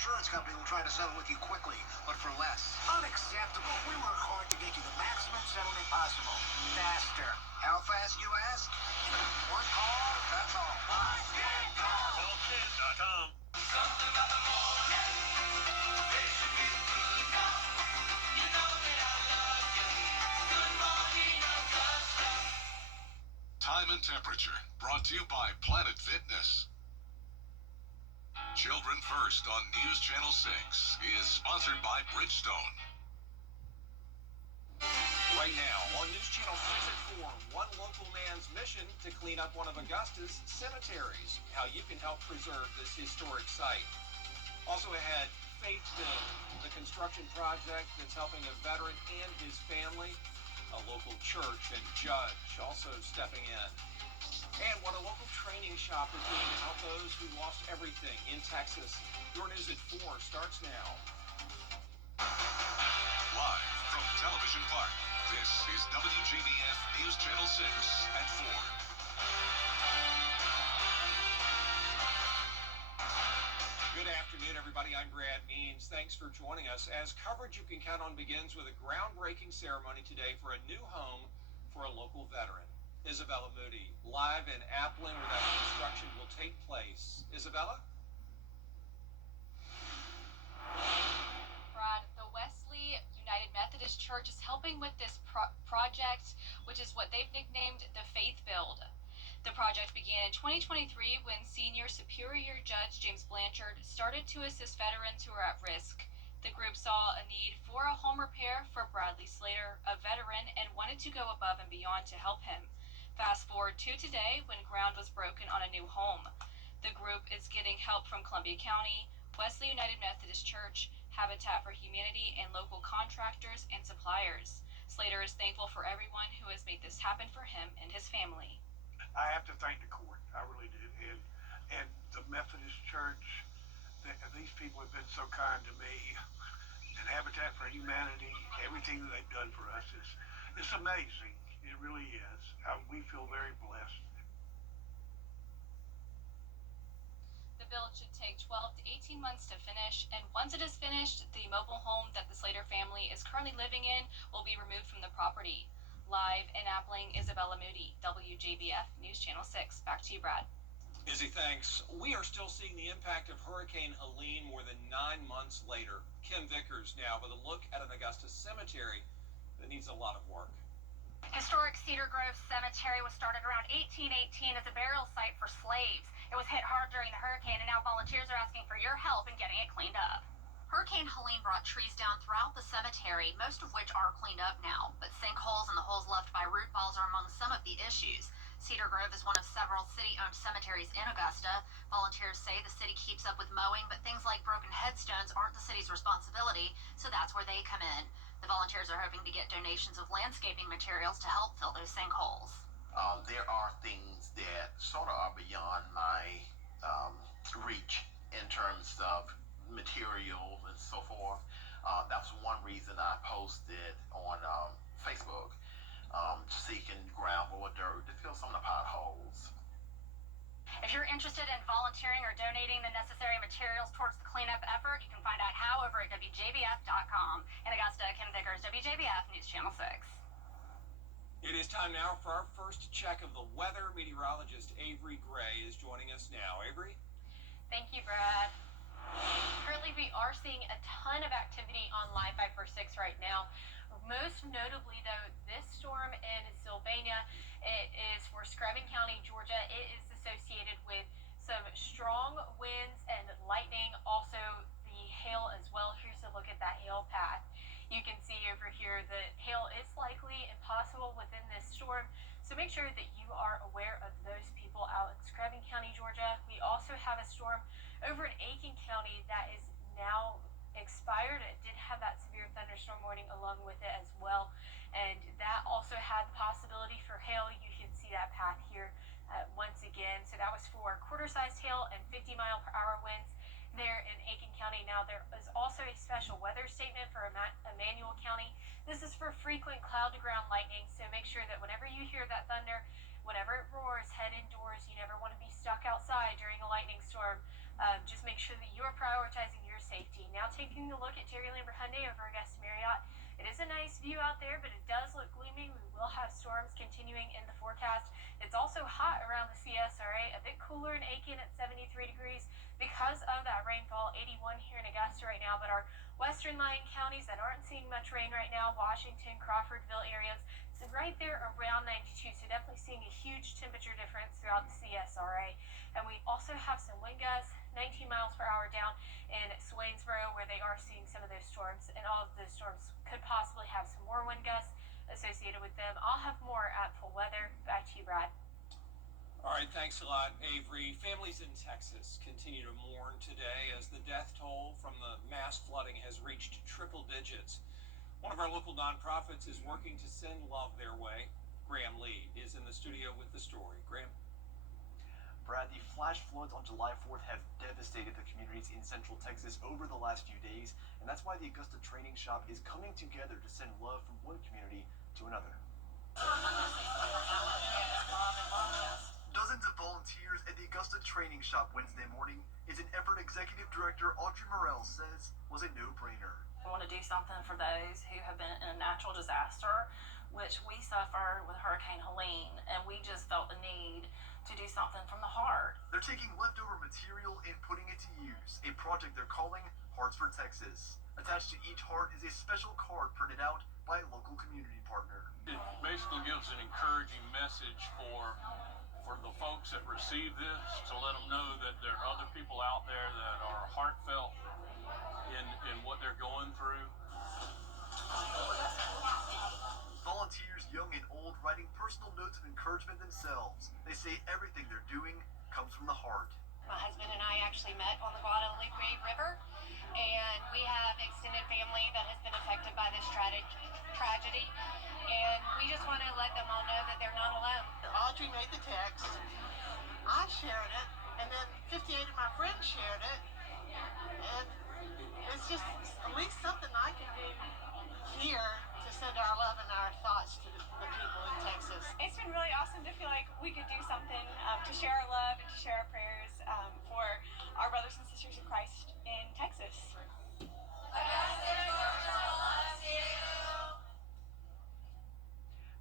insurance company will try to settle with you quickly, but for less. Unacceptable. We work hard to get you the maximum settlement possible. Faster. How fast, you ask? One call, that's all. Call10.com. Something about the morning. They should be enough. You know that I love you. Good morning, Augusta. Time and temperature, brought to you by Planet Fitness. Children First on News Channel 6 is sponsored by Bridgestone. Right now on News Channel 6 at 4, one local man's mission to clean up one of Augusta's cemeteries. How you can help preserve this historic site. Also ahead, Faith Build, the construction project that's helping a veteran and his family. A local church and judge also stepping in. And what a local training shop is doing to help those who lost everything in Texas. Your News at 4 starts now. Live from Television Park, this is WJBF News Channel 6 at 4. Good afternoon, everybody. I'm Brad Means. Thanks for joining us as coverage you can count on begins with a groundbreaking ceremony today for a new home for a local veteran. Isabella Moody, live in Appling where that construction will take place. Isabella? Brad, the Wesley United Methodist Church is helping with this project, which is what they've nicknamed the Faith Build. The project began in 2023 when Senior Superior Judge James Blanchard started to assist veterans who are at risk. The group saw a need for a home repair for Bradley Slater, a veteran, and wanted to go above and beyond to help him. Fast forward to today when ground was broken on a new home. The group is getting help from Columbia County, Wesley United Methodist Church, Habitat for Humanity, and local contractors and suppliers. Slater is thankful for everyone who has made this happen for him and his family. I have to thank the court. I really do. And the Methodist Church, these people have been so kind to me. And Habitat for Humanity, everything that they've done for us it's amazing. It really is. We feel very blessed. The build should take 12 to 18 months to finish, and once it is finished, the mobile home that the Slater family is currently living in will be removed from the property. Live in Appling, Isabella Moody, WJBF News Channel 6. Back to you, Brad. Izzy, thanks. We are still seeing the impact of Hurricane Helene more than 9 months later. Kim Vickers now with a look at an Augusta cemetery that needs a lot of work. Historic Cedar Grove Cemetery was started around 1818 as a burial site for slaves. It was hit hard during the hurricane, and now volunteers are asking for your help in getting it cleaned up. Hurricane Helene brought trees down throughout the cemetery, most of which are cleaned up now, but sinkholes and the holes left by root balls are among some of the issues. Cedar Grove is one of several city-owned cemeteries in Augusta. Volunteers say the city keeps up with mowing, but things like broken headstones aren't the city's responsibility, so that's where they come in. The volunteers are hoping to get donations of landscaping materials to help fill those sinkholes. There are things that sort of are beyond my reach in terms of material and so forth. That's one reason I posted on Facebook, seeking gravel or dirt to fill some of the potholes. If you're interested in volunteering or donating the necessary materials towards the cleanup effort, you can find out how over at WJBF.com. In Augusta, Kim Vickers, WJBF News Channel 6. It is time now for our first check of the weather. Meteorologist Avery Gray is joining us now. Avery? Thank you, Brad. Currently, we are seeing a ton of activity on Live 546 right now. Most notably, though, this storm in Sylvania, it is for Screven County, Georgia. It is associated with some strong winds and lightning, also the hail as well. Here's a look at that hail path. You can see over here that hail is likely and possible within this storm, so make sure that you are aware of those people out in Screven County, Georgia. We also have a storm over in Aiken County that is now expired. It did have that severe thunderstorm warning along with it as well, and that also had the possibility for hail. You can see that path here once again. So that was for quarter-sized hail and 50-mile-per-hour winds there in Aiken County. Now there is also a special weather statement for Emmanuel County. This is for frequent cloud-to-ground lightning, so make sure that whenever you hear that thunder, whenever it roars, head indoors. You never want to be stuck outside during a lightning storm. Just make sure that you are prioritizing your safety. taking a look at Jerry Lambert Hyundai over Augusta Marriott. It is a nice view out there, but it does look gloomy. We will have storms continuing in the forecast. It's also hot around the CSRA, a bit cooler in Aiken at 73 degrees because of that rainfall, 81 here in Augusta right now. But our western lying counties that aren't seeing much rain right now, Washington, Crawfordville areas, it's right there around 92. So definitely seeing a huge temperature difference throughout the CSRA. And we also have some wind gusts, 19 miles per hour down in Swainsboro, where they are seeing some of those storms, and all of those storms could possibly have some more wind gusts associated with them. I'll have more at full weather. Back to you, Brad. All right, thanks a lot, Avery. Families in Texas continue to mourn today as the death toll from the mass flooding has reached triple digits. One of our local nonprofits is working to send love their way. Graham Lee is in the studio with the story. Graham. Brad, the flash floods on July 4th have devastated the communities in central Texas over the last few days, and that's why the Augusta Training Shop is coming together to send love from one community to another. Dozens of volunteers at the Augusta Training Shop Wednesday morning is an effort Executive Director Audrey Morrell says was a no-brainer. I want to do something for those who have been in a natural disaster, which we suffered with Hurricane Helene, and we just felt the need to do something from the heart. They're taking leftover material and putting it to use, a project they're calling Hearts for Texas. Attached to each heart is a special card printed out by a local community partner. It basically gives an encouraging message for the folks that receive this, to let them know that there are other people out there that are heartfelt in what they're going through. Volunteers, young and old, writing personal notes of encouragement themselves. They say everything they're doing comes from the heart. My husband and I actually met on the Guadalupe River, and we have extended family that has been affected by this tragedy, and we just want to let them all know that they're not alone. Audrey made the text, I shared it, and then 58 of my friends shared it, and it's just at least something I can do here to send our love and our thoughts to the people in Texas. It's been really awesome to feel like we could do something to share our love and to share our prayers for our brothers and sisters in Christ in Texas.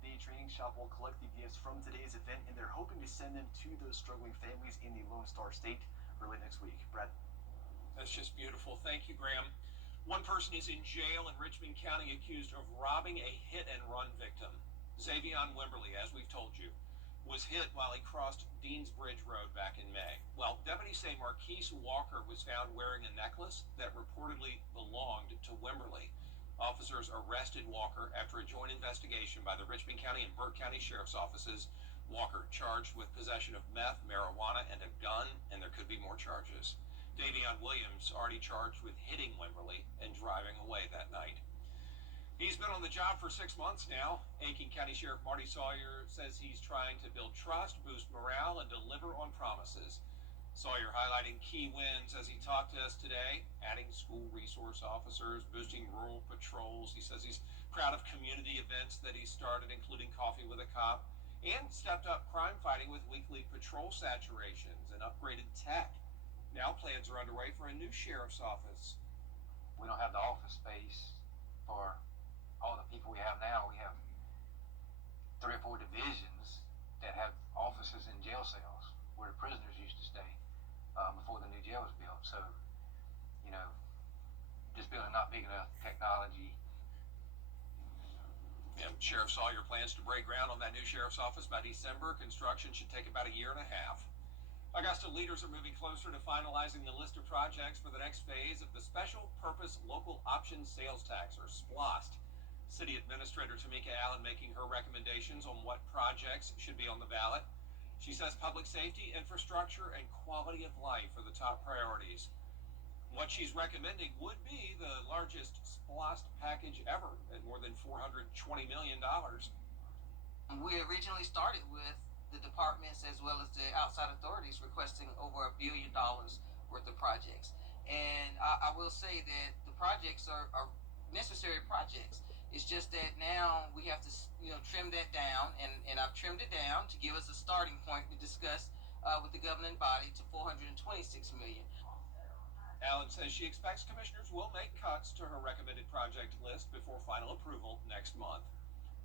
The training shop will collect the gifts from today's event, and they're hoping to send them to those struggling families in the Lone Star State early next week. Brad. That's just beautiful. Thank you, Graham. One person is in jail in Richmond County accused of robbing a hit-and-run victim. Xavion Wimberly, as we've told you, was hit while he crossed Deans Bridge Road back in May. Well, deputies say Marquise Walker was found wearing a necklace that reportedly belonged to Wimberly. Officers arrested Walker after a joint investigation by the Richmond County and Burke County Sheriff's Offices. Walker charged with possession of meth, marijuana, and a gun, and there could be more charges. Davion Williams already charged with hitting Wimberly and driving away that night. He's been on the job for 6 months now. Aiken County Sheriff Marty Sawyer says he's trying to build trust, boost morale, and deliver on promises. Sawyer highlighting key wins as he talked to us today, adding school resource officers, boosting rural patrols. He says he's proud of community events that he started, including Coffee with a Cop, and stepped up crime fighting with weekly patrol saturations and upgraded tech. Now plans are underway for a new sheriff's office. We don't have the office space for all the people we have now. We have 3 or 4 divisions that have offices in jail cells where the prisoners used to stay before the new jail was built. So, you know, this building not big enough, technology. Yeah, Sheriff Sawyer plans to break ground on that new sheriff's office by December. Construction should take about 1.5 years. Augusta leaders are moving closer to finalizing the list of projects for the next phase of the Special Purpose Local Option Sales Tax, or SPLOST. City Administrator Tamika Allen making her recommendations on what projects should be on the ballot. She says public safety, infrastructure, and quality of life are the top priorities. What she's recommending would be the largest SPLOST package ever at more than $420 million. We originally started with the departments as well as the outside authorities requesting over $1 billion worth of projects. And I will say that the projects are necessary projects. It's just that now we have to, trim that down, and I've trimmed it down to give us a starting point to discuss with the governing body to $426 million. Allen says she expects commissioners will make cuts to her recommended project list before final approval next month.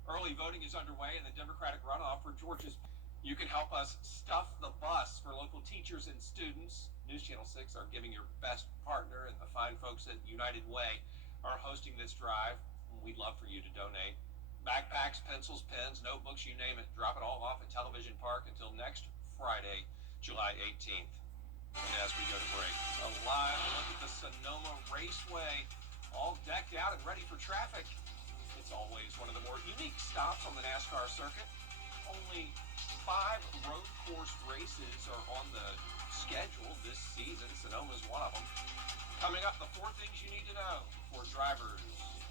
Early voting is underway in the Democratic runoff for Georgia's. You can help us stuff the bus for local teachers and students. News Channel 6 are giving your best partner, and the fine folks at United Way are hosting this drive. We'd love for you to donate. Backpacks, pencils, pens, notebooks, you name it. Drop it all off at Television Park until next Friday, July 18th. And as we go to break, a live look at the Sonoma Raceway, all decked out and ready for traffic. It's always one of the more unique stops on the NASCAR circuit. Only 5 road course races are on the schedule this season. Sonoma's one of them. Coming up, the 4 things you need to know before drivers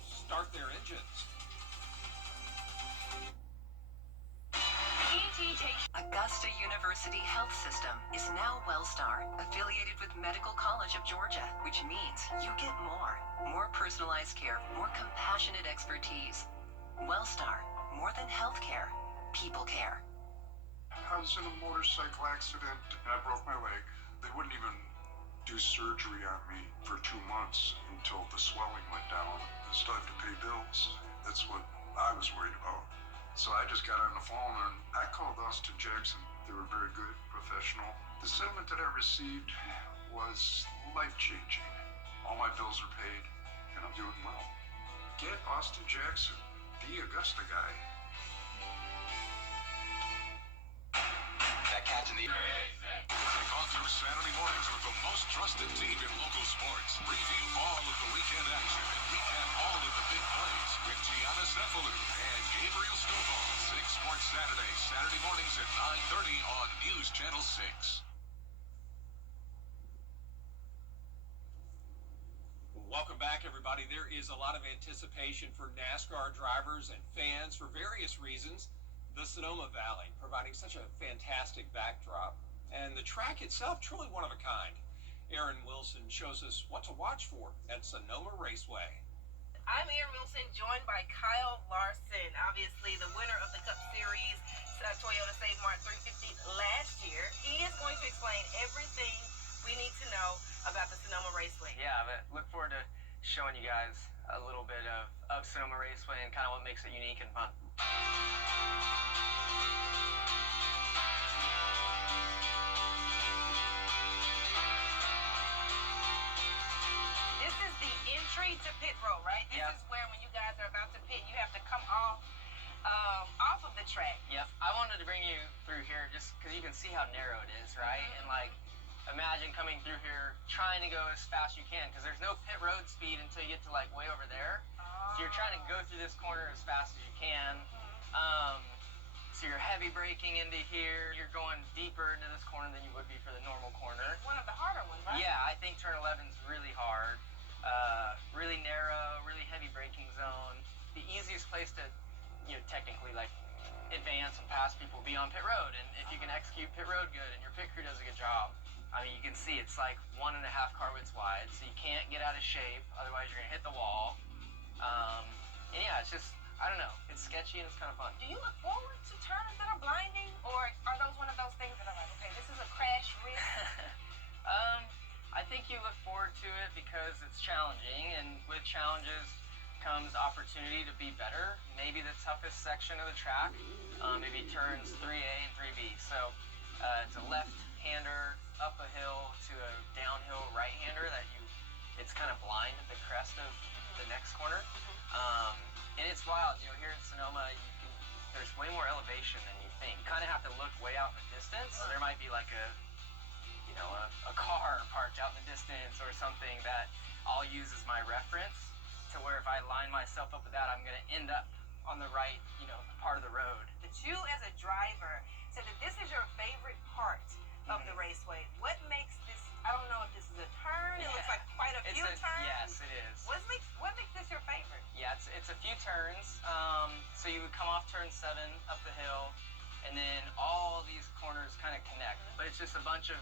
start their engines. Augusta University Health System is now WellStar, affiliated with Medical College of Georgia, which means you get more personalized care, more compassionate expertise. WellStar, more than healthcare, people care. I was in a motorcycle accident and I broke my leg. They wouldn't even do surgery on me for 2 months until the swelling went down. I still have to pay bills. That's what I was worried about. So I just got on the phone and I called Austin Jackson. They were very good, professional. The settlement that I received was life-changing. All my bills are paid and I'm doing well. Get Austin Jackson, the Augusta guy. That catch in the Kick off your Saturday mornings with the most trusted team in local sports. Review all of the weekend action and recap all of the big plays with Gianna Cephalou and Gabriel Stovall. 6 Sports Saturday, Saturday mornings at 9:30 on News Channel 6. Welcome back, everybody. There is a lot of anticipation for NASCAR drivers and fans for various reasons. The Sonoma Valley providing such a fantastic backdrop, and the track itself truly one of a kind. Aaron Wilson shows us what to watch for at Sonoma Raceway. I'm Aaron Wilson, joined by Kyle Larson, obviously the winner of the Cup Series Toyota Save Mart 350 last year. He is going to explain everything we need to know about the Sonoma Raceway. Yeah, but look forward to showing you guys a little bit of Sonoma Raceway and kind of what makes it unique and fun. This is the entry to pit row, right? This is where when you guys are about to pit, you have to come off of the track. Yep. I wanted to bring you through here just because you can see how narrow it is, right? And like, imagine coming through here trying to go as fast as you can because there's no pit road speed until you get to like way over there. So you're trying to go through this corner as fast as you can. So you're heavy braking into here. You're going deeper into this corner than you would be for the normal corner. One of the harder ones, right? Yeah, I think turn 11 is really hard. Really narrow, really heavy braking zone. The easiest place to, technically like advance and pass people will be on pit road. And if you can execute pit road good and your pit crew does a good job, I mean, you can see it's like 1.5 car widths wide, so you can't get out of shape. Otherwise, you're gonna hit the wall. And yeah, it's just, I don't know, it's sketchy and it's kind of fun. Do you look forward to turns that are blinding, or are those one of those things that are like, okay, this is a crash risk? I think you look forward to it because it's challenging, and with challenges comes opportunity to be better. Maybe the toughest section of the track, maybe turns 3A and 3B. So it's a left-hander up a hill to a downhill right-hander that it's kind of blind at the crest of the next corner. And it's wild, here in Sonoma, there's way more elevation than you think. You kind of have to look way out in the distance. There might be like a car parked out in the distance or something that I'll use as my reference to where if I line myself up with that, I'm going to end up on the right, part of the road. That you as a driver said that this is your favorite part of the raceway. What makes this, I don't know if this is a turn, it looks like quite a few turns. Yes, it is. What makes this your favorite? Yeah, it's a few turns. So you would come off turn 7 up the hill, and then all these corners kind of connect. But it's just a bunch of,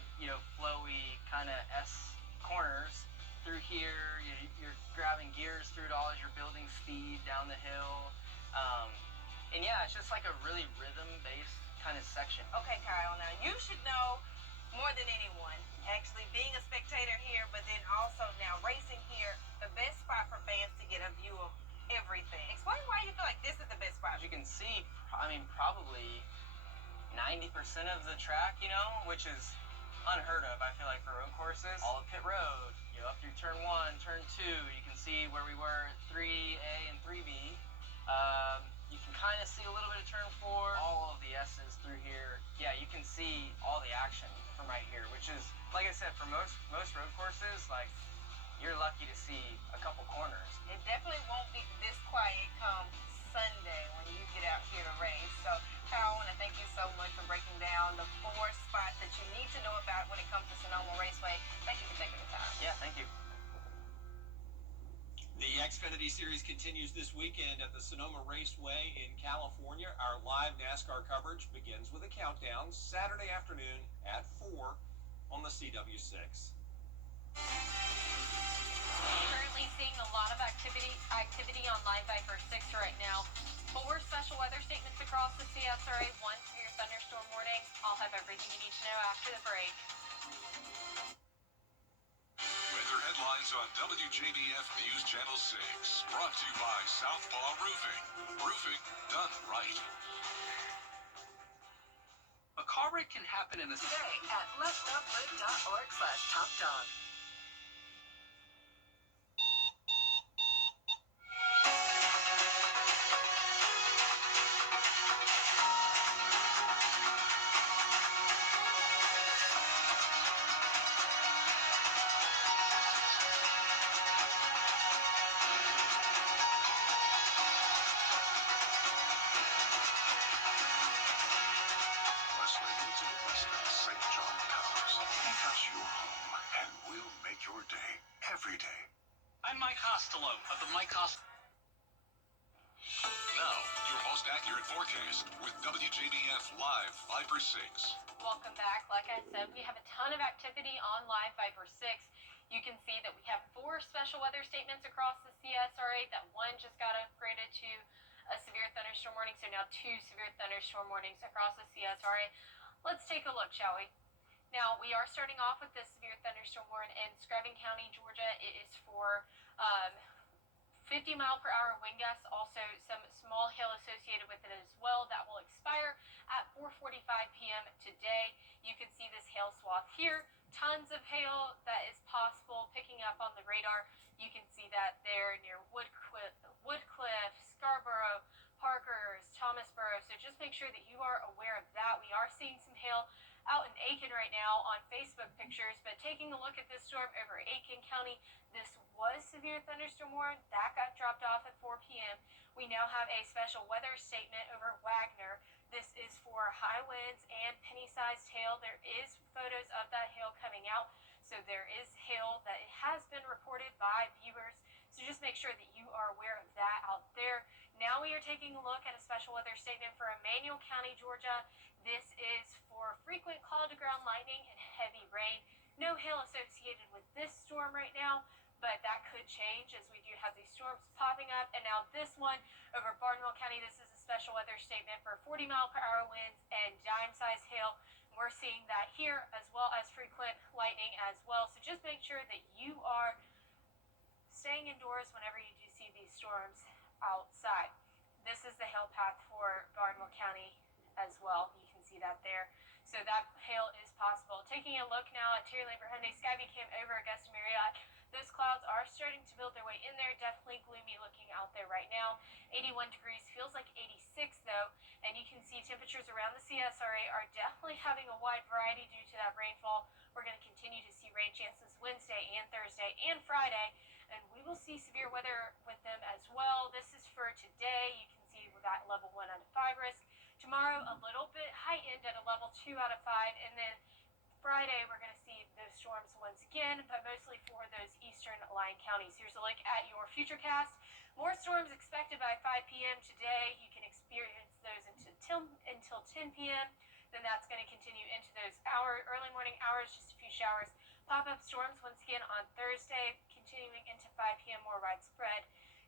flowy kind of S corners through here. You're grabbing gears through it all as you're building speed down the hill. And yeah, it's just like a really rhythm-based kind of section. Okay, Kyle, now you should know more than anyone, actually being a spectator here, but then also 90% of the track, you know, which is unheard of, I feel like, for road courses. All of pit road, you know, up through turn 1, turn 2, you can see where we were at 3A and 3B. You can kind of see a little bit of turn 4, all of the S's through here. Yeah, you can see all the action from right here, which is, like I said, for most road courses, like, you're lucky to see a couple corners. It definitely won't be this quiet come Sunday when you get out here to race. So, Kyle, I want to thank you so much for breaking down the 4 spots that you need to know about when it comes to Sonoma Raceway. Thank you for taking the time. Yeah, thank you. The Xfinity Series continues this weekend at the Sonoma Raceway in California. Our live NASCAR coverage begins with a countdown Saturday afternoon at 4 on the CW6. Currently seeing a lot of activity on Line Viper 6 right now. 4 special weather statements across the CSRA, 1 severe thunderstorm warning. I'll have everything you need to know after the break. Weather headlines on WJBF News Channel 6. Brought to you by Southpaw Roofing. Roofing done right. A car wreck can happen in the Today at leftuplit.org/topdog. Leslie needs the best of St. John Towers. Make us your home, and we'll make your day every day. I'm Mike Costello of the Mike Costello. Now, your most accurate forecast with WJBF Live Viper 6. Welcome back. Like I said, we have a ton of activity on Live Viper 6. You can see that we have 4 special weather statements across the CSRA. That one just got upgraded to a severe thunderstorm warning, so now 2 severe thunderstorm warnings across the CSRA. Let's take a look, shall we? Now, we are starting off with this severe thunderstorm warning in Screven County, Georgia. It is for 50-mile-per-hour wind gusts, also some small hail associated with it as well. That will expire at 4:45 p.m. today. You can see this hail swath here. Tons of hail that is possible picking up on the radar. You can see that there near Woodcliff, Scarborough, Parkers, Thomasboro. So just make sure that you are aware of that. We are seeing some hail out in Aiken right now on Facebook pictures, but taking a look at this storm over Aiken County, this was severe thunderstorm warning. That got dropped off at 4 p.m. We now have a special weather statement over Wagner. This is for high winds and penny-sized hail. There is photos of that hail coming out, so there is hail that has been reported by viewers. So just make sure that you are aware of that out there. Now we are taking a look at a special weather statement for Emmanuel County, Georgia. This is for frequent cloud-to-ground lightning and heavy rain. No hail associated with this storm right now, but that could change as we do have these storms popping up. And now this one over Barnwell County, this is a special weather statement for 40-mile-per-hour winds and dime-sized hail. We're seeing that here as well as frequent lightning as well. So just make sure that you are staying indoors whenever you do see these storms outside. This is the hail path for Barnwell County as well. You can see that there. So that hail is possible. Taking a look now at Terry Labor Hyundai Skyview Cam over Augusta Marriott. Those clouds are starting to build their way in there. Definitely gloomy looking out there right now. 81 degrees, feels like 86 though. And you can see temperatures around the CSRA are definitely having a wide variety due to that rainfall. We're going to continue to see rain chances Wednesday and Thursday and Friday. And we will see severe weather with them as well. This is for today. You can see we got level 1 out of 5 risk. Tomorrow, a little bit heightened at a level 2 out of 5. And then Friday, we're going to see those storms once again, but mostly for those eastern line counties. Here's a look at your futurecast. More storms expected by 5 p.m. today. You can experience those until 10 p.m. Then that's going to continue into those early morning hours, just a few showers. Pop-up storms once again on Thursday, continuing into 5 p.m. more widespread.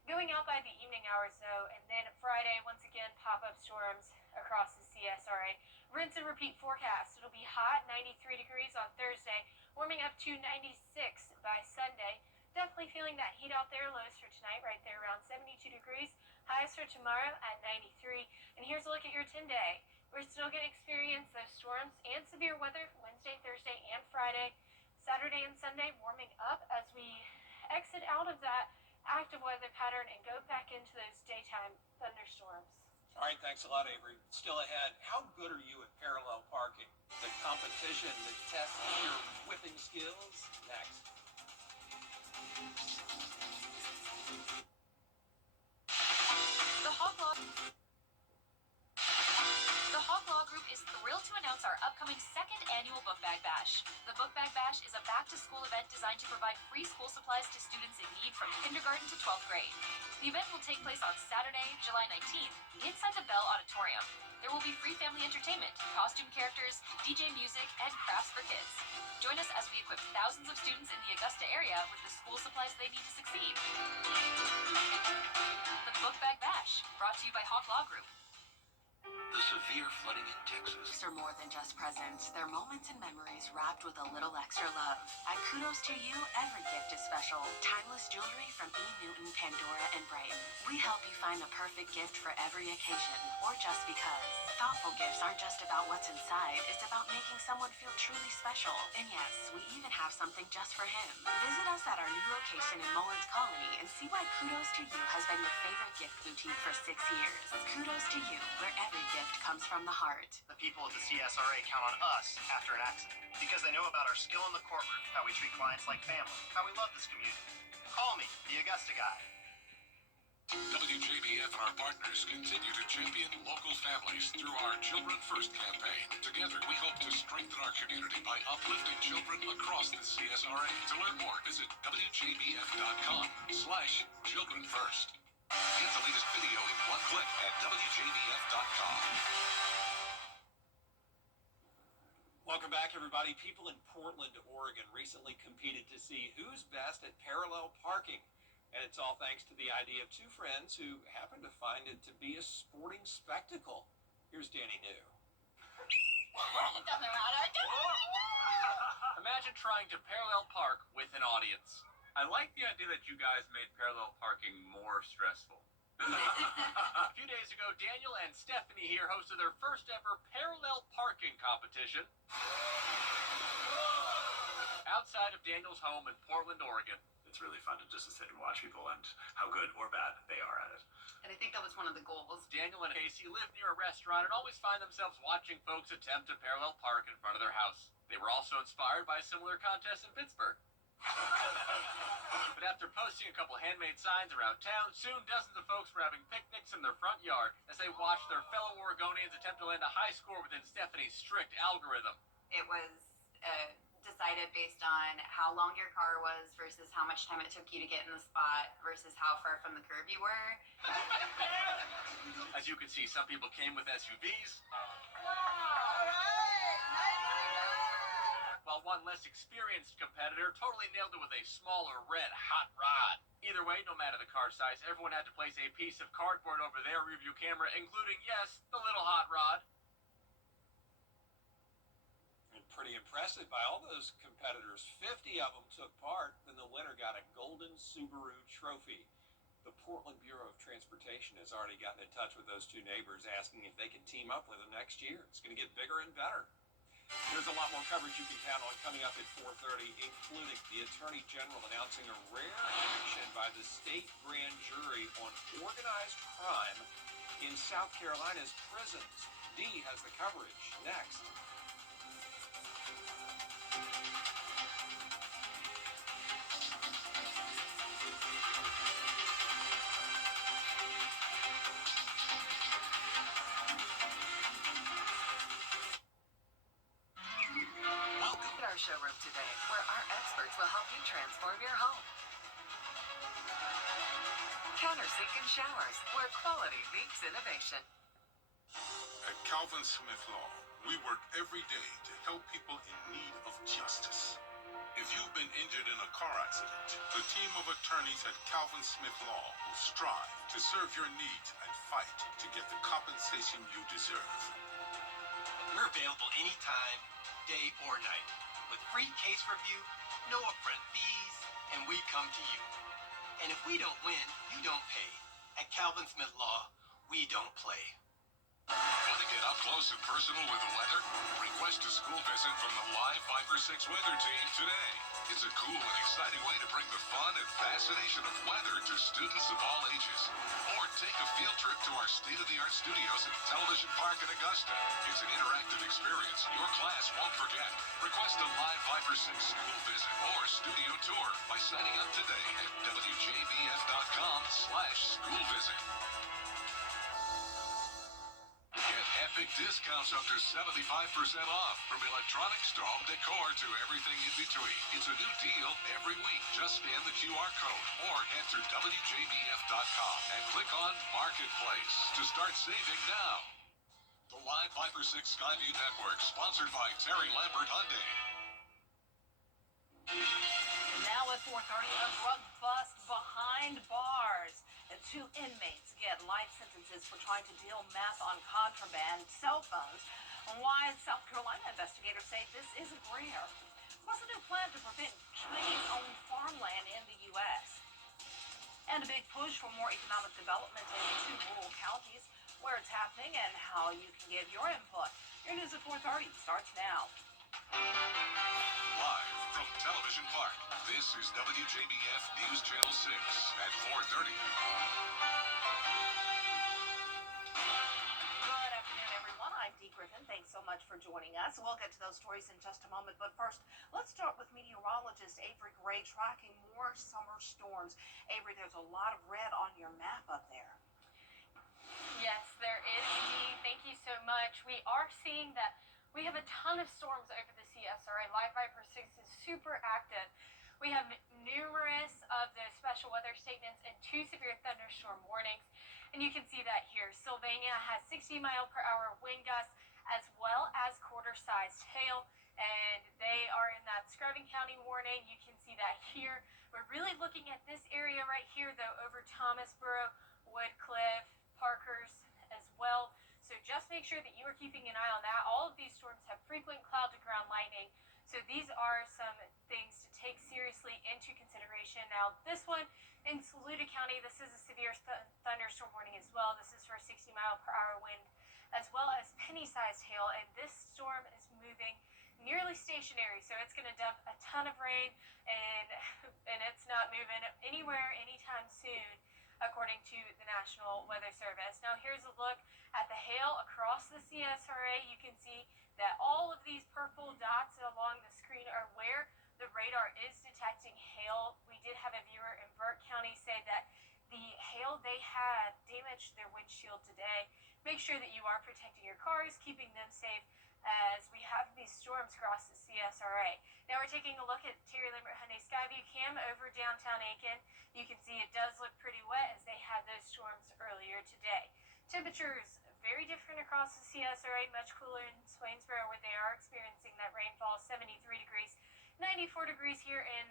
Going out by the evening hours though, and then Friday, once again, pop-up storms across the CSRA. Rinse and repeat forecast. It'll be hot, 93 degrees on Thursday, warming up to 96 by Sunday. Definitely feeling that heat out there. Lows for tonight right there around 72 degrees. Highs for tomorrow at 93. And here's a look at your 10-day. We're still going to experience those storms and severe weather Wednesday, Thursday, and Friday. Saturday and Sunday warming up as we exit out of that active weather pattern and go back into those daytime thunderstorms. All right, thanks a lot, Avery. Still ahead, how good are you at parallel parking? The competition that tests your whipping skills, next. The Hog Law Group is thrilled to announce our upcoming second annual Book Bag Bash. The Book Bag Bash is a back-to-school event designed to provide free school supplies to students in need from kindergarten to 12th grade. The event will take place on Saturday, July 19th, inside the Bell Auditorium. There will be free family entertainment, costume characters, DJ music, and crafts for kids. Join us as we equip thousands of students in the Augusta area with the school supplies they need to succeed. The Book Bag Bash, brought to you by Hog Law Group. The severe flooding in Texas. Are more than just presents. They're moments and memories wrapped with a little extra love. At Kudos to You, every gift is special. Timeless jewelry from E. Newton, Pandora, and Brighton. We help you find the perfect gift for every occasion, or just because. Thoughtful gifts aren't just about what's inside. It's about making someone feel truly special. And yes, we even have something just for him. Visit us at our new location in Mullins Colony and see why Kudos to You has been your favorite gift boutique for 6 years. Kudos to You, where every gift comes from the heart. The people at the CSRA count on us after an accident because they know about our skill in the courtroom, how we treat clients like family, how we love this community. Call me, the Augusta guy. WJBF and our partners continue to champion local families through our Children First campaign. Together, we hope to strengthen our community by uplifting children across the CSRA. To learn more, visit WJBF.com/Children First. Get the latest video in one click at WJBF.com. Welcome back, everybody. People in Portland, Oregon recently competed to see who's best at parallel parking. And it's all thanks to the idea of two friends who happened to find it to be a sporting spectacle. Here's Danny New. Imagine trying to parallel park with an audience. I like the idea that you guys made parallel parking more stressful. A few days ago, Daniel and Stephanie here hosted their first ever parallel parking competition outside of Daniel's home in Portland, Oregon. It's really fun to just sit and watch people and how good or bad they are at it. And I think that was one of the goals. Daniel and Casey live near a restaurant and always find themselves watching folks attempt to parallel park in front of their house. They were also inspired by a similar contest in Pittsburgh. But after posting a couple handmade signs around town, soon dozens of folks were having picnics in their front yard as they watched their fellow Oregonians attempt to land a high score within Stephanie's strict algorithm. It was decided based on how long your car was versus how much time it took you to get in the spot versus how far from the curb you were. As you can see, some people came with SUVs, while one less experienced competitor totally nailed it with a smaller red hot rod. Either way, no matter the car size, everyone had to place a piece of cardboard over their rearview camera, including, yes, the little hot rod. Pretty impressive by all those competitors. 50 of them took part, and the winner got a golden Subaru trophy. The Portland Bureau of Transportation has already gotten in touch with those two neighbors asking if they can team up with them next year. It's going to get bigger and better. There's a lot more coverage you can count on coming up at 4:30, including the Attorney General announcing a rare action by the state grand jury on organized crime in South Carolina's prisons. Dee has the coverage next. Showroom today, where our experts will help you transform your home. Countersink and Showers, where quality meets innovation. At Calvin Smith Law, we work every day to help people in need of justice. If you've been injured in a car accident, the team of attorneys at Calvin Smith Law will strive to serve your needs and fight to get the compensation you deserve. We're available anytime, day or night. With free case review, no upfront fees, and we come to you. And if we don't win, you don't pay. At Calvin Smith Law, we don't play. Want to get up close and personal with the weather? Request a school visit from the live Viper 6 weather team today. It's a cool and exciting way to bring the fun and fascination of weather to students of all ages. Or take a field trip to our state-of-the-art studios at Television Park in Augusta. It's an interactive experience your class won't forget. Request a live Viper 6 school visit or studio tour by signing up today at WJBF.com/school visit. Get epic discounts up to 75% off, from electronics to home decor to everything in between. It's a new deal every week. Just scan the QR code or head to WJBF.com and click on Marketplace to start saving now. The Live Viper 6 Skyview Network, sponsored by Terry Lambert Hyundai. Now at 4:30, a drug bust behind bars. And 2 inmates get life sentences for trying to deal meth on contraband cell phones. And why South Carolina investigators say this isn't rare. Plus a new plan to prevent Chinese-owned farmland in the U.S. And a big push for more economic development in 2 rural counties, where it's happening and how you can give your input. Your news at 4:30 starts now. Live from Television Park, this is WJBF News Channel 6 at 4:30. Good afternoon, everyone. I'm Dee Griffin. Thanks so much for joining us. We'll get to those stories in just a moment, but first, let's start with meteorologist Avery Gray tracking more summer storms. Avery, there's a lot of red on your map up there. Yes, there is, Dee. Thank you so much. We are seeing that we have a ton of storms over the CSRA. Live Viper 6 is super active. We have numerous of the special weather statements and 2 severe thunderstorm warnings. And you can see that here. Sylvania has 60-mile-per-hour wind gusts as well as quarter-sized hail. And they are in that Scrubbing County warning. You can see that here. We're really looking at this area right here, though, over Thomasboro, Woodcliff, Parkers as well. So just make sure that you are keeping an eye on that. All of these storms have frequent cloud-to-ground lightning. So these are some things to take seriously into consideration. Now, this one in Saluda County, this is a severe thunderstorm warning as well. This is for a 60-mile-per-hour wind as well as penny-sized hail. And this storm is moving nearly stationary. So it's going to dump a ton of rain, and it's not moving anywhere anytime soon, according to the National Weather Service. Now, here's a look at the hail across the CSRA. You can see that all of these purple dots along the screen are where the radar is detecting hail. We did have a viewer in Burke County say that the hail they had damaged their windshield today. Make sure that you are protecting your cars, keeping them safe as we have these storms across the CSRA. Now we're taking a look at Terry Lambert Hyundai Skyview Cam over downtown Aiken. You can see it does look pretty wet as they had those storms earlier today. Temperatures very different across the CSRA, much cooler in Swainsboro where they are experiencing that rainfall, 73 degrees, 94 degrees here in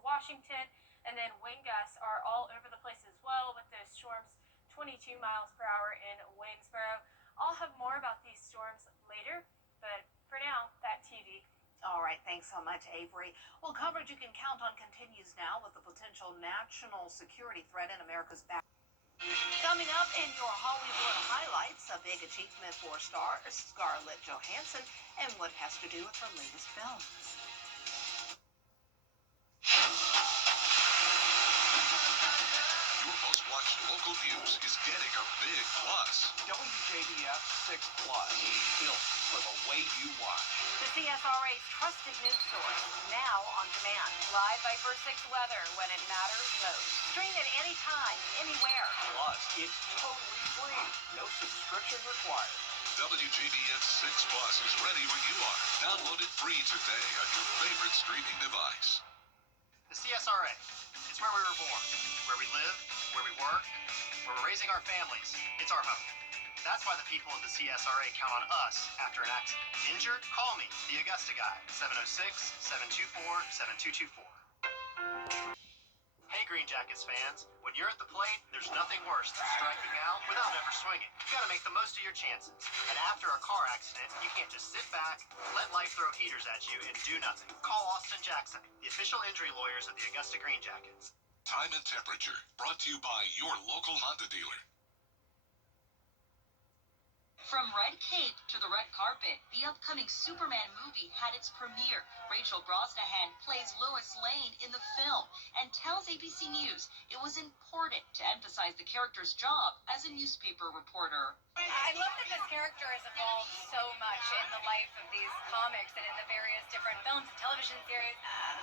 Washington, and then wind gusts are all over the place as well with those storms, 22 miles per hour in Waynesboro. I'll have more about these storms later, but for now, that TV. All right, thanks so much, Avery. Well, coverage you can count on continues now with the potential national security threat in America's back. Coming up in your Hollywood highlights, a big achievement for star Scarlett Johansson and what it has to do with her latest film. Your most watched local news is getting a big plus. WJBF 6 Plus, built for the way you watch. The CSRA's trusted news source, now on demand. Live Viper 6 weather when it matters most. Stream it anytime, anywhere. Plus, it's totally free. No subscription required. WJBF 6 Plus is ready when you are. Download it free today on your favorite streaming device. The CSRA. It's where we were born, where we live, where we work, where we're raising our families. It's our home. That's why the people of the CSRA count on us after an accident. Injured? Call me, the Augusta Guy, 706-724-7224. Hey Green Jackets fans, when you're at the plate, there's nothing worse than striking out without ever swinging. You gotta make the most of your chances. And after a car accident, you can't just sit back, let life throw heaters at you, and do nothing. Call Austin Jackson, the official injury lawyers of the Augusta Green Jackets. Time and temperature, brought to you by your local Honda dealer. From red cape to the red carpet, the upcoming Superman movie had its premiere. Rachel Brosnahan plays Lois Lane in the film and tells ABC News it was important to emphasize the character's job as a newspaper reporter. I love that this character has evolved so much in the life of these comics and in the various different films and television series.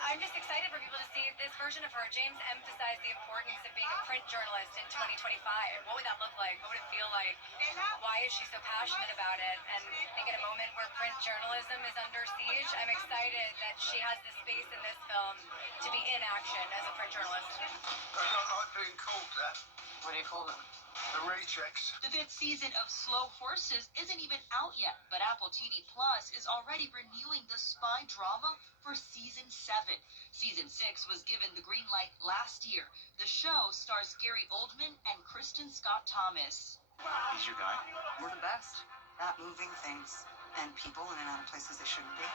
I'm just excited for people to see this version of her. James emphasized the importance of being a print journalist in 2025. What would that look like? What would it feel like? Why is she so passionate about it? And I think in a moment where print journalism is under siege, I'm excited that she has the space in this film to be in action as a print journalist. I don't like being called that. What do you call them? The rejects. The 5th season of Slow Horses isn't even out yet, but Apple TV Plus is already renewing the spy drama for season 7. Season 6 was given the green light last year. The show stars Gary Oldman and Kristen Scott Thomas. He's your guy? We're the best at moving things and people in and out of places they shouldn't be.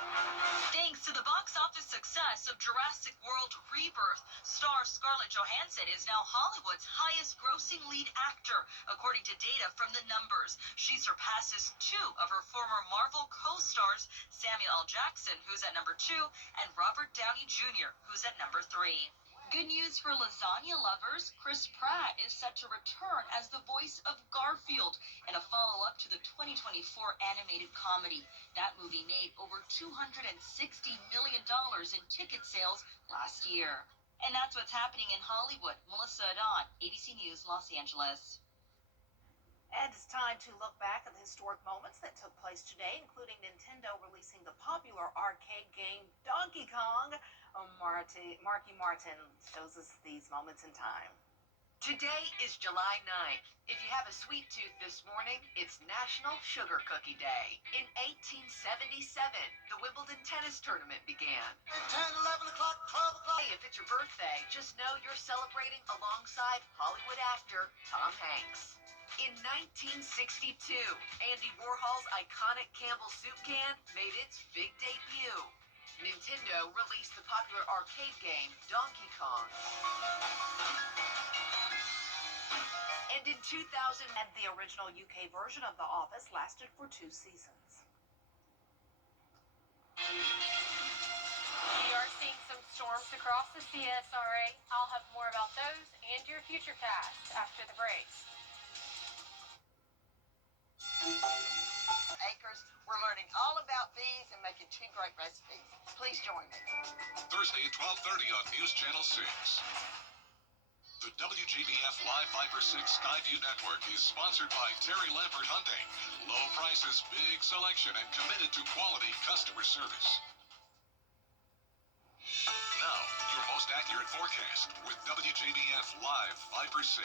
Thanks to the box office success of Jurassic World Rebirth, star Scarlett Johansson is now Hollywood's highest grossing lead actor, according to data from The Numbers. She surpasses 2 of her former Marvel co-stars, Samuel L. Jackson, who's at number 2, and Robert Downey Jr., who's at number 3. Good news for lasagna lovers. Chris Pratt is set to return as the voice of Garfield in a follow-up to the 2024 animated comedy. That movie made over $260 million in ticket sales last year. And that's what's happening in Hollywood. Melissa Adon, ABC News, Los Angeles. And it's time to look back at the historic moments that took place today, including Nintendo releasing the popular arcade game Donkey Kong. Marky Martin shows us these moments in time. Today is July 9th. If you have a sweet tooth this morning, it's National Sugar Cookie Day. In 1877, the Wimbledon tennis tournament began. 10, 11 o'clock, 12 o'clock. Hey, if it's your birthday, just know you're celebrating alongside Hollywood actor Tom Hanks. In 1962, Andy Warhol's iconic Campbell soup can made its big debut. Nintendo released the popular arcade game Donkey Kong. And in 2000, and the original UK version of The Office lasted for 2 seasons. We are seeing some storms across the CSRA. I'll have more about those and your future cast after the break. Acres, we're learning all about bees and making 2 great recipes. Please join me. Thursday at 12:30 on News Channel 6. The WJBF Live Viper 6 Skyview Network is sponsored by Terry Lambert Hyundai. Low prices, big selection, and committed to quality customer service. Now, your most accurate forecast with WJBF Live Viper 6.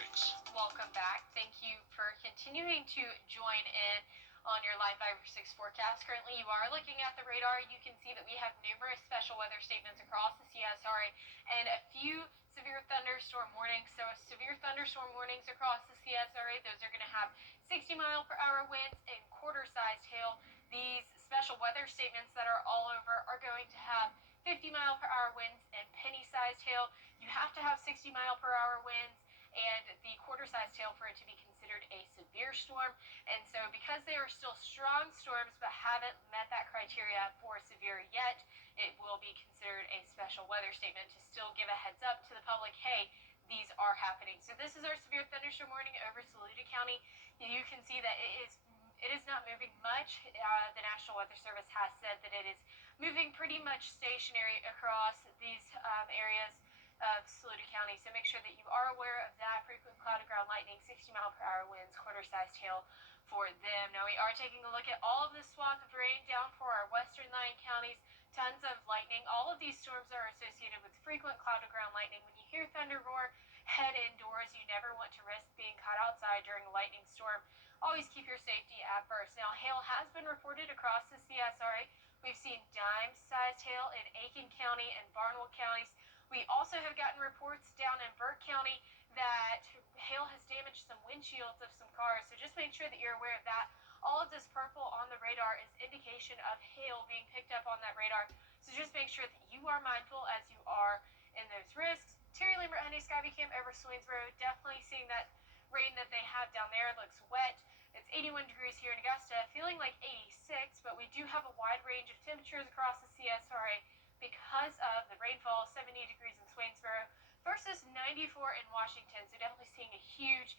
Welcome back. Thank you for continuing to join in on your Live Viper 6 forecast. Currently, you are looking at the radar. You can see that we have numerous special weather statements across the CSRA and a few severe thunderstorm warnings. So severe thunderstorm warnings across the CSRA. Those are going to have 60-mile-per-hour winds and quarter-sized hail. These special weather statements that are all over are going to have 50-mile-per-hour winds and penny-sized hail. You have to have 60-mile-per-hour winds and the quarter-sized hail for it to be considered a severe storm. And so because they are still strong storms but haven't met that criteria for severe yet, it will be considered a special weather statement to still give a heads up to the public, hey, these are happening. So this is our severe thunderstorm warning over Saluda County. You can see that it is not moving much. The National Weather Service has said that it is moving pretty much stationary across these areas of Saluda County. So make sure that you are aware of that. Frequent cloud to ground lightning, 60-mile-per-hour winds, quarter-sized hail for them. Now we are taking a look at all of the swath of rain down for our western line counties. Tons of lightning. All of these storms are associated with frequent cloud to ground lightning. When you hear thunder roar, head indoors. You never want to risk being caught outside during a lightning storm. Always keep your safety at first. Now hail has been reported across the CSRA. We've seen dime-sized hail in Aiken County and Barnwell counties. We also have gotten reports down in Burke County that hail has damaged some windshields of some cars, so just make sure that you're aware of that. All of this purple on the radar is indication of hail being picked up on that radar, so just make sure that you are mindful as you are in those risks. Terry Lambert Hyundai Skyview Cam over Swainsboro, definitely seeing that rain that they have down there. It looks wet. It's 81 degrees here in Augusta, feeling like 86, but we do have a wide range of temperatures across the CSRA because of the rainfall. 70 degrees in Swainsboro versus 94 in Washington, so definitely seeing a huge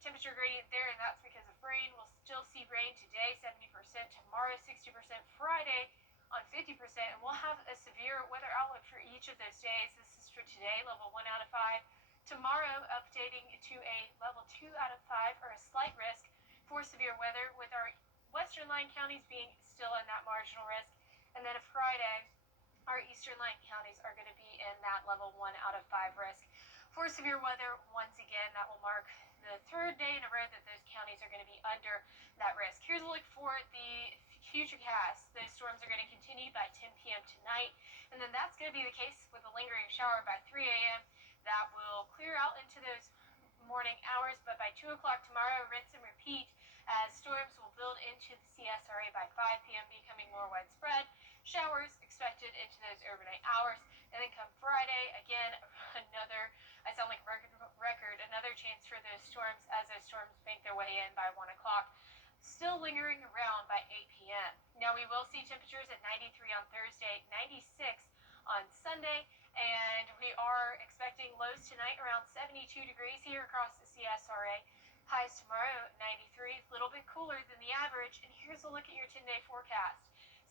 temperature gradient there, and that's because of rain. We'll still see rain today, 70%, tomorrow 60%, Friday on 50%, and we'll have a severe weather outlook for each of those days. This is for today, level 1 out of 5. Tomorrow, updating to a level 2 out of 5, or a slight risk for severe weather, with our western line counties being still in that marginal risk. And then Friday, our eastern line counties are going to be in that level 1 out of 5 risk for severe weather. Once again, that will mark the third day in a row that those counties are going to be under that risk. Here's a look for the futurecast. Those storms are going to continue by 10 p.m. tonight, and then that's going to be the case with a lingering shower by 3 a.m. That will clear out into those morning hours, but by 2 o'clock tomorrow, rinse and repeat, as storms will build into the CSRA by 5 p.m., becoming more widespread. Showers expected into those overnight hours, and then come Friday, again, another chance for those storms as those storms make their way in by 1 o'clock. Still lingering around by 8 p.m. Now we will see temperatures at 93 on Thursday, 96 on Sunday, and we are expecting lows tonight around 72 degrees here across the CSRA. Highs tomorrow, 93, a little bit cooler than the average. And here's a look at your 10-day forecast.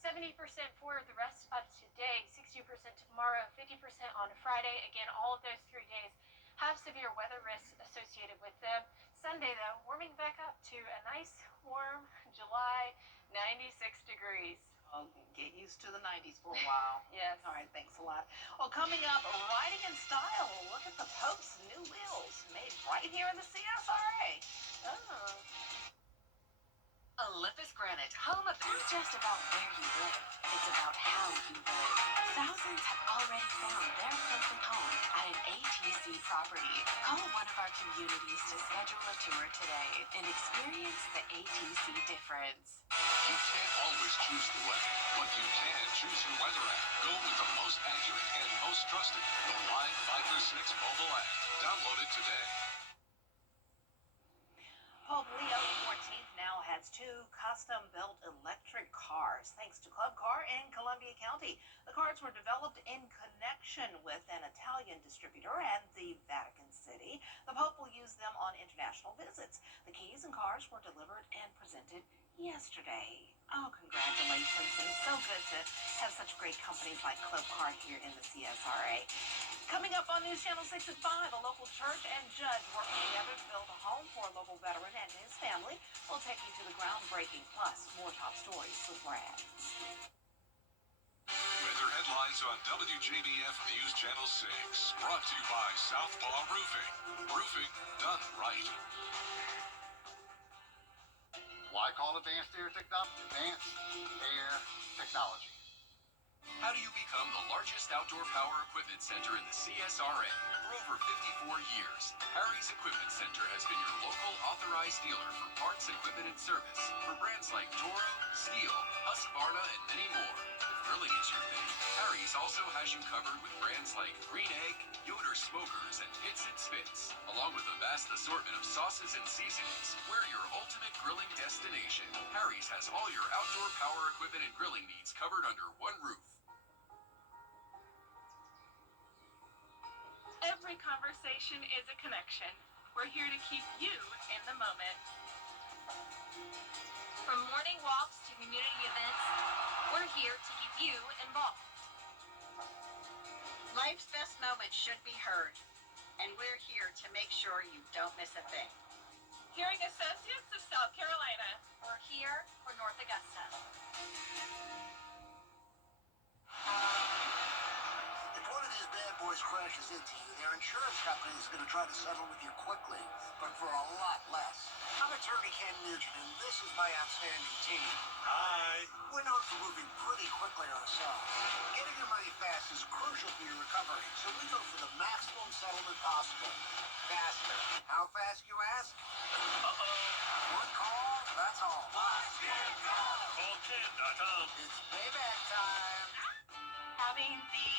70% for the rest of today, 60% tomorrow, 50% on Friday. Again, all of those 3 days have severe weather risks associated with them. Sunday, though, warming back up to a nice, warm July, 96 degrees. Get used to the 90s for a while. Yes. All right, thanks a lot. Well, coming up, riding in style. Look at the Pope's new wheels made right here in the CSRA. Oh. Olympus Granite, home of not just about where you live, it's about how you live. Thousands have already found their perfect home at an ATC property. Call one of our communities to schedule a tour today and experience the ATC difference. You can't always choose the weather, but you can choose your weather app. Go with the most accurate and most trusted, the Live 5 6 mobile app. Download it today. Pope Leo XIV now has 2 custom-built electric cars, thanks to Club Car in Columbia County. The cars were developed in connection with an Italian distributor and the Vatican City. The Pope will use them on international visits. The keys and cars were delivered and presented yesterday. Oh, congratulations, and it's so good to have such great companies like Club Car here in the CSRA. Coming up on News Channel 6 at 5, a local church and judge working together to build a home for a local veteran and his family. We'll take you to the groundbreaking, plus more top stories with Brad. Weather headlines on WJBF News Channel 6. Brought to you by Southpaw Roofing. Roofing done right. Why call Advanced Air Technology? Advanced Air Technology. How do you become the largest outdoor power equipment center in the CSRA? For over 54 years, Harry's Equipment Center has been your local authorized dealer for parts, equipment, and service for brands like Toro, Steel, Husqvarna, and many more. If grilling is your thing, Harry's also has you covered with brands like Green Egg, Yoder Smokers, and Pits and Spits, along with a vast assortment of sauces and seasonings. We're your ultimate grilling destination. Harry's has all your outdoor power equipment and grilling needs covered under one roof. Every conversation is a connection. We're here to keep you in the moment. From morning walks to community events, we're here to keep you involved. Life's best moments should be heard, and we're here to make sure you don't miss a thing. Hearing Associates of South Carolina. We're here for North Augusta. If one of these bad boys crashes into you, their insurance company is going to try to settle with you quickly, but for a lot less. I'm attorney Ken Nugent, and this is my outstanding team. Hi. We're known for moving pretty quickly ourselves. Getting your money fast is crucial for your recovery, so we go for the maximum settlement possible. Faster. How fast, you ask? One call, that's all. Let's get going. Call Ken.com. It's payback time. Having the